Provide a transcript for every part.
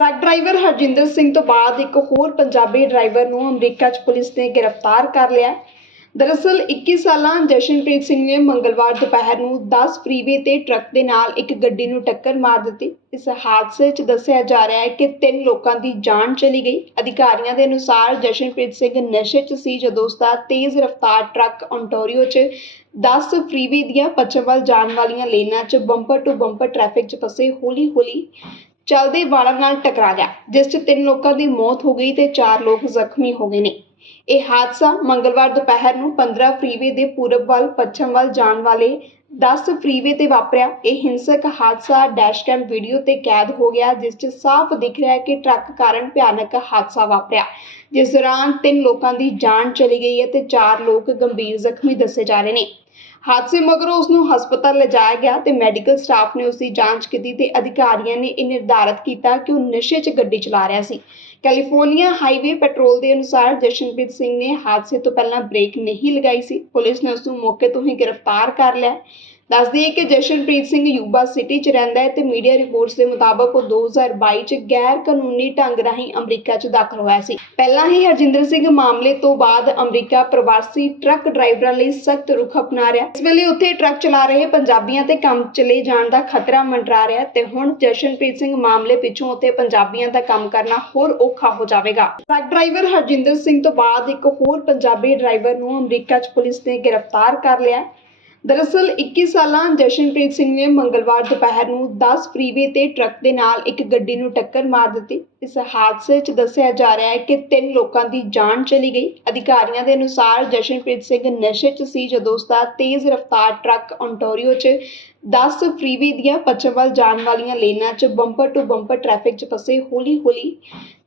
Truck driver Harjinder Singh ਤੋਂ ਬਾਅਦ ਇੱਕ ਹੋਰ ਪੰਜਾਬੀ ਡਰਾਈਵਰ ਨੂੰ ਅਮਰੀਕਾ 'ਚ ਪੁਲਿਸ ਨੇ ਗ੍ਰਿਫਤਾਰ ਕਰ ਲਿਆ ਦਰਅਸਲ 21 ਸਾਲਾਂ ਜਸ਼ਨਪ੍ਰੀਤ ਸਿੰਘ ਨੇ ਮੰਗਲਵਾਰ ਦੁਪਹਿਰ ਨੂੰ 10 ਫਰੀਵੇ ਤੇ ਟਰੱਕ ਦੇ ਨਾਲ ਇੱਕ ਗੱਡੀ ਨੂੰ ਟੱਕਰ ਮਾਰ ਦਿੱਤੀ। ਇਸ ਹਾਦਸੇ 'ਚ ਦੱਸਿਆ ਜਾ ਰਿਹਾ ਹੈ ਕਿ ਤਿੰਨ ਲੋਕਾਂ ਦੀ ਜਾਨ ਚਲੀ ਗਈ। ਅਧਿਕਾਰੀਆਂ ਦੇ ਅਨੁਸਾਰ, ਜਸ਼ਨਪ੍ਰੀਤ ਸਿੰਘ ਨਸ਼ੇ 'ਚ ਸੀ ਜਦੋਂ ਉਸ ਦਾ ਤੇਜ਼ ਰਫ਼ਤਾਰ ਟਰੱਕ ontario 'ਚ 10 ਫਰੀਵੇ ਦੀਆਂ ਪੱਛਮ ਵੱਲ ਜਾਣ ਵਾਲੀਆਂ ਲੇਨਾਂ 'ਚ ਬੰਪਰ ਟੂ ਬੰਪਰ ਟ੍ਰੈਫਿਕ 'ਚ ਫਸੇ ਹੌਲੀ-ਹੌਲੀ ਚਲਦੇ ਵਾਲਾਂ ਨਾਲ ਟਕਰਾ ਗਿਆ, ਜਿਸ 'ਚ ਤਿੰਨ ਲੋਕਾਂ ਦੀ ਮੌਤ ਹੋ ਗਈ ਤੇ ਚਾਰ ਲੋਕ ਜ਼ਖਮੀ ਹੋ ਗਏ ਨੇ। ਇਹ ਹਾਦਸਾ ਮੰਗਲਵਾਰ ਦੁਪਹਿਰ ਨੂੰ 15 ਫਰੀਵੇ ਦੇ ਪੂਰਬ ਵੱਲ, ਪੱਛਮ ਵੱਲ ਜਾਣ ਵਾਲੇ 10 ਫਰੀਵੇ ਤੇ ਵਾਪਰਿਆ। ਇਹ ਹਿੰਸਕ ਹਾਦਸਾ ਡੈਸ਼ ਕੈਮ ਵੀਡੀਓ ਤੇ ਕੈਦ ਹੋ ਗਿਆ, ਜਿਸ 'ਚ ਸਾਫ਼ ਦਿਖ ਰਿਹਾ ਹੈ ਕਿ ਟਰੱਕ ਕਾਰਨ ਭਿਆਨਕ ਹਾਦਸਾ ਵਾਪਰਿਆ। ਜਿਸ ਦੌਰਾਨ ਤਿੰਨ ਲੋਕਾਂ ਦੀ ਜਾਨ ਚਲੀ ਗਈ ਹੈ ਤੇ ਚਾਰ ਲੋਕ ਗੰਭੀਰ ਜ਼ਖਮੀ ਦੱਸੇ ਜਾ ਰਹੇ ਨੇ। ਹਾਦਸੇ ਮਗਰੋਂ ਉਸ ਨੂੰ ਹਸਪਤਾਲ ਲਿਜਾਇਆ ਗਿਆ ਤੇ ਮੈਡੀਕਲ ਸਟਾਫ ਨੇ ਉਸ ਦੀ ਜਾਂਚ ਕੀਤੀ ਤੇ ਅਧਿਕਾਰੀਆਂ ਨੇ ਇਹ ਨਿਰਧਾਰਤ ਕੀਤਾ ਕਿ ਉਹ ਨਸ਼ੇ 'ਚ ਗੱਡੀ ਚਲਾ ਰਿਹਾ ਸੀ। ਕੈਲੀਫੋਰਨੀਆ ਹਾਈਵੇ ਪੈਟਰੋਲ ਦੇ ਅਨੁਸਾਰ ਜਸ਼ਨਪ੍ਰੀਤ ਸਿੰਘ ਨੇ ਹਾਦਸੇ ਤੋਂ ਪਹਿਲਾਂ ਬ੍ਰੇਕ ਨਹੀਂ ਲਗਾਈ ਸੀ। ਪੁਲਿਸ ਨੇ ਉਸ ਨੂੰ ਮੌਕੇ ਤੋਂ ਹੀ ਗ੍ਰਿਫਤਾਰ ਕਰ ਲਿਆ। ਦੱਸਦੀ ਦਈਏ ਕਿ ਜਸ਼ਨਪ੍ਰੀਤ ਸਿੰਘ ਯੂਬਾ ਸਿਟੀ 'ਚ ਰਹਿੰਦਾ ਹੈ ਤੇ ਮੀਡੀਆ ਰਿਪੋਰਟਸ ਦੇ ਮੁਤਾਬਕ ਉਹ 2022 'ਚ ਗੈਰ ਕਾਨੂੰਨੀ ਢੰਗ ਰਾਹੀਂ ਅਮਰੀਕਾ 'ਚ ਦਾਖਲ ਹੋਇਆ ਸੀ। ਪਹਿਲਾਂ ਹੀ ਹਰਜਿੰਦਰ ਸਿੰਘ ਮਾਮਲੇ ਤੋਂ ਬਾਅਦ ਅਮਰੀਕਾ ਪ੍ਰਵਾਸੀ ਟਰੱਕ ਡਰਾਈਵਰਾਂ ਲਈ ਸਖਤ ਰੁਖ ਅਪਣਾ ਰਿਹਾ। ਇਸ ਵੇਲੇ ਉੱਥੇ ਟਰੱਕ ਚਲਾ ਰਹੇ ਪੰਜਾਬੀਆਂ ਤੇ ਕੰਮ ਚਲੇ ਜਾਣ ਦਾ ਖਤਰਾ ਮੰਡਰਾ ਰਿਹਾ ਤੇ ਹੁਣ ਜਸ਼ਨਪ੍ਰੀਤ ਸਿੰਘ ਮਾਮਲੇ ਪਿੱਛੋਂ ਉੱਥੇ ਪੰਜਾਬੀਆਂ ਦਾ ਕੰਮ ਕਰਨਾ ਹੋਰ ਔਖਾ ਹੋ ਜਾਵੇਗਾ। ਟਰੱਕ ਡਰਾਈਵਰ ਹਰਜਿੰਦਰ ਸਿੰਘ ਤੋਂ ਬਾਅਦ ਇੱਕ ਹੋਰ ਪੰਜਾਬੀ ਡਰਾਈਵਰ ਨੂੰ ਅਮਰੀਕਾ 'ਚ ਪੁਲਿਸ ਨੇ ਗ੍ਰਿਫਤਾਰ ਕਰ ਲਿਆ ਦਰਅਸਲ 21 ਸਾਲਾਂ ਜਸ਼ਨਪ੍ਰੀਤ ਸਿੰਘ ਨੇ ਮੰਗਲਵਾਰ ਦੁਪਹਿਰ ਨੂੰ 10 ਫਰੀਵੇ ਤੇ ਟਰੱਕ ਦੇ ਨਾਲ ਇੱਕ ਗੱਡੀ ਨੂੰ ਟੱਕਰ ਮਾਰ ਦਿੱਤੀ। ਇਸ ਹਾਦਸੇ 'ਚ ਦੱਸਿਆ ਜਾ ਰਿਹਾ ਹੈ ਕਿ ਤਿੰਨ ਲੋਕਾਂ ਦੀ ਜਾਨ ਚਲੀ ਗਈ। ਅਧਿਕਾਰੀਆਂ ਦੇ ਅਨੁਸਾਰ, ਜਸ਼ਨਪ੍ਰੀਤ ਸਿੰਘ ਨਸ਼ੇ 'ਚ ਸੀ ਜਦੋਂ ਉਸ ਦਾ ਤੇਜ਼ ਰਫ਼ਤਾਰ ਟਰੱਕ ontario 'ਚ 10 ਫਰੀਵੇ ਦੀਆਂ ਪੱਛਮ ਵੱਲ ਜਾਣ ਵਾਲੀਆਂ ਲੇਨਾਂ 'ਚ ਬੰਪਰ ਟੂ ਬੰਪਰ ਟ੍ਰੈਫਿਕ 'ਚ ਫਸੇ ਹੌਲੀ-ਹੌਲੀ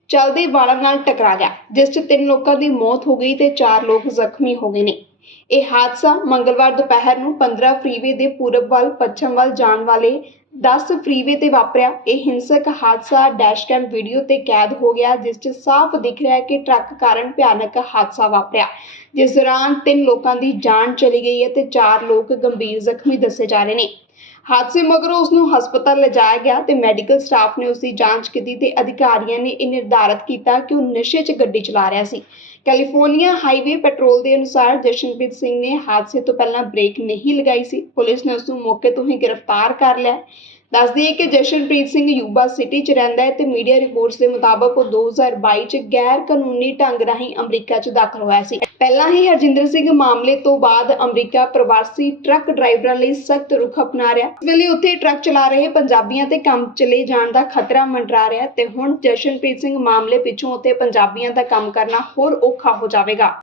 ਚਲਦੇ ਵਾਲਾਂ ਨਾਲ ਟਕਰਾ ਗਿਆ, ਜਿਸ 'ਚ ਤਿੰਨ ਲੋਕਾਂ ਦੀ ਮੌਤ ਹੋ ਗਈ ਤੇ ਚਾਰ ਲੋਕ ਜ਼ਖਮੀ ਹੋ ਗਏ ਨੇ। ਇਹ ਹਾਦਸਾ ਮੰਗਲਵਾਰ ਦੁਪਹਿਰ ਨੂੰ 15 ਫਰੀਵੇ ਦੇ ਪੂਰਬ ਵੱਲ, ਪੱਛਮ ਵੱਲ ਜਾਣ ਵਾਲੇ 10 ਫਰੀਵੇ ਤੇ ਵਾਪਰਿਆ। ਇਹ ਹਿੰਸਕ ਹਾਦਸਾ ਡੈਸ਼ਕੈਮ ਵੀਡੀਓ ਤੇ ਕੈਦ ਹੋ ਗਿਆ, ਜਿਸ 'ਚ ਸਾਫ਼ ਦਿਖ ਰਿਹਾ ਹੈ ਕਿ ਟਰੱਕ ਕਾਰਨ ਭਿਆਨਕ ਹਾਦਸਾ ਵਾਪਰਿਆ। ਜਿਸ ਦੌਰਾਨ ਤਿੰਨ ਲੋਕਾਂ ਦੀ ਜਾਨ ਚਲੀ ਗਈ ਹੈ ਤੇ ਚਾਰ ਲੋਕ ਗੰਭੀਰ ਜ਼ਖਮੀ ਦੱਸੇ ਜਾ ਰਹੇ ਨੇ। ਹਾਦਸੇ ਮਗਰੋਂ ਉਸ ਨੂੰ ਹਸਪਤਾਲ ਲਿਜਾਇਆ ਗਿਆ ਤੇ ਮੈਡੀਕਲ ਸਟਾਫ ਨੇ ਉਸ ਦੀ ਜਾਂਚ ਕੀਤੀ ਤੇ ਅਧਿਕਾਰੀਆਂ ਨੇ ਇਹ ਨਿਰਧਾਰਤ ਕੀਤਾ ਕਿ ਉਹ ਨਸ਼ੇ 'ਚ ਗੱਡੀ ਚਲਾ ਰਿਹਾ ਸੀ। ਕੈਲੀਫੋਰਨੀਆ ਹਾਈਵੇ ਪੈਟਰੋਲ ਦੇ ਅਨੁਸਾਰ ਜਸ਼ਨਪ੍ਰੀਤ ਸਿੰਘ ਨੇ ਹਾਦਸੇ ਤੋਂ ਪਹਿਲਾਂ ਬ੍ਰੇਕ ਨਹੀਂ ਲਗਾਈ ਸੀ। ਪੁਲਿਸ ਨੇ ਉਸ ਨੂੰ ਮੌਕੇ ਤੋਂ ਹੀ ਗ੍ਰਿਫਤਾਰ ਕਰ ਲਿਆ। ਦੱਸ ਦਈਏ ਕਿ ਜਸ਼ਨਪ੍ਰੀਤ ਸਿੰਘ ਯੂਬਾ ਸਿਟੀ 'ਚ ਰਹਿੰਦਾ ਹੈ ਤੇ ਮੀਡੀਆ ਰਿਪੋਰਟਸ ਦੇ ਮੁਤਾਬਕ ਉਹ 2022 'ਚ ਗੈਰ ਕਾਨੂੰਨੀ ਢੰਗ ਰਾਹੀਂ ਅਮਰੀਕਾ 'ਚ ਦਾਖਲ ਹੋਇਆ ਸੀ। ਪਹਿਲਾਂ ਹੀ ਹਰਜਿੰਦਰ ਸਿੰਘ ਮਾਮਲੇ ਤੋਂ ਬਾਅਦ ਅਮਰੀਕਾ ਪ੍ਰਵਾਸੀ ਟਰੱਕ ਡਰਾਈਵਰਾਂ ਲਈ ਸਖਤ ਰੁਖ ਅਪਣਾ ਰਿਹਾ। ਇਸ ਵੇਲੇ ਉੱਥੇ ਟਰੱਕ ਚਲਾ ਰਹੇ ਪੰਜਾਬੀਆਂ ਤੇ ਕੰਮ ਚਲੇ ਜਾਣ ਦਾ ਖਤਰਾ ਮੰਡਰਾ ਰਿਹਾ ਤੇ ਹੁਣ ਜਸ਼ਨਪ੍ਰੀਤ ਸਿੰਘ ਮਾਮਲੇ ਪਿੱਛੋਂ ਉੱਥੇ ਪੰਜਾਬੀਆਂ ਦਾ ਕੰਮ ਕਰਨਾ ਹੋਰ ਔਖਾ ਹੋ ਜਾਵੇਗਾ।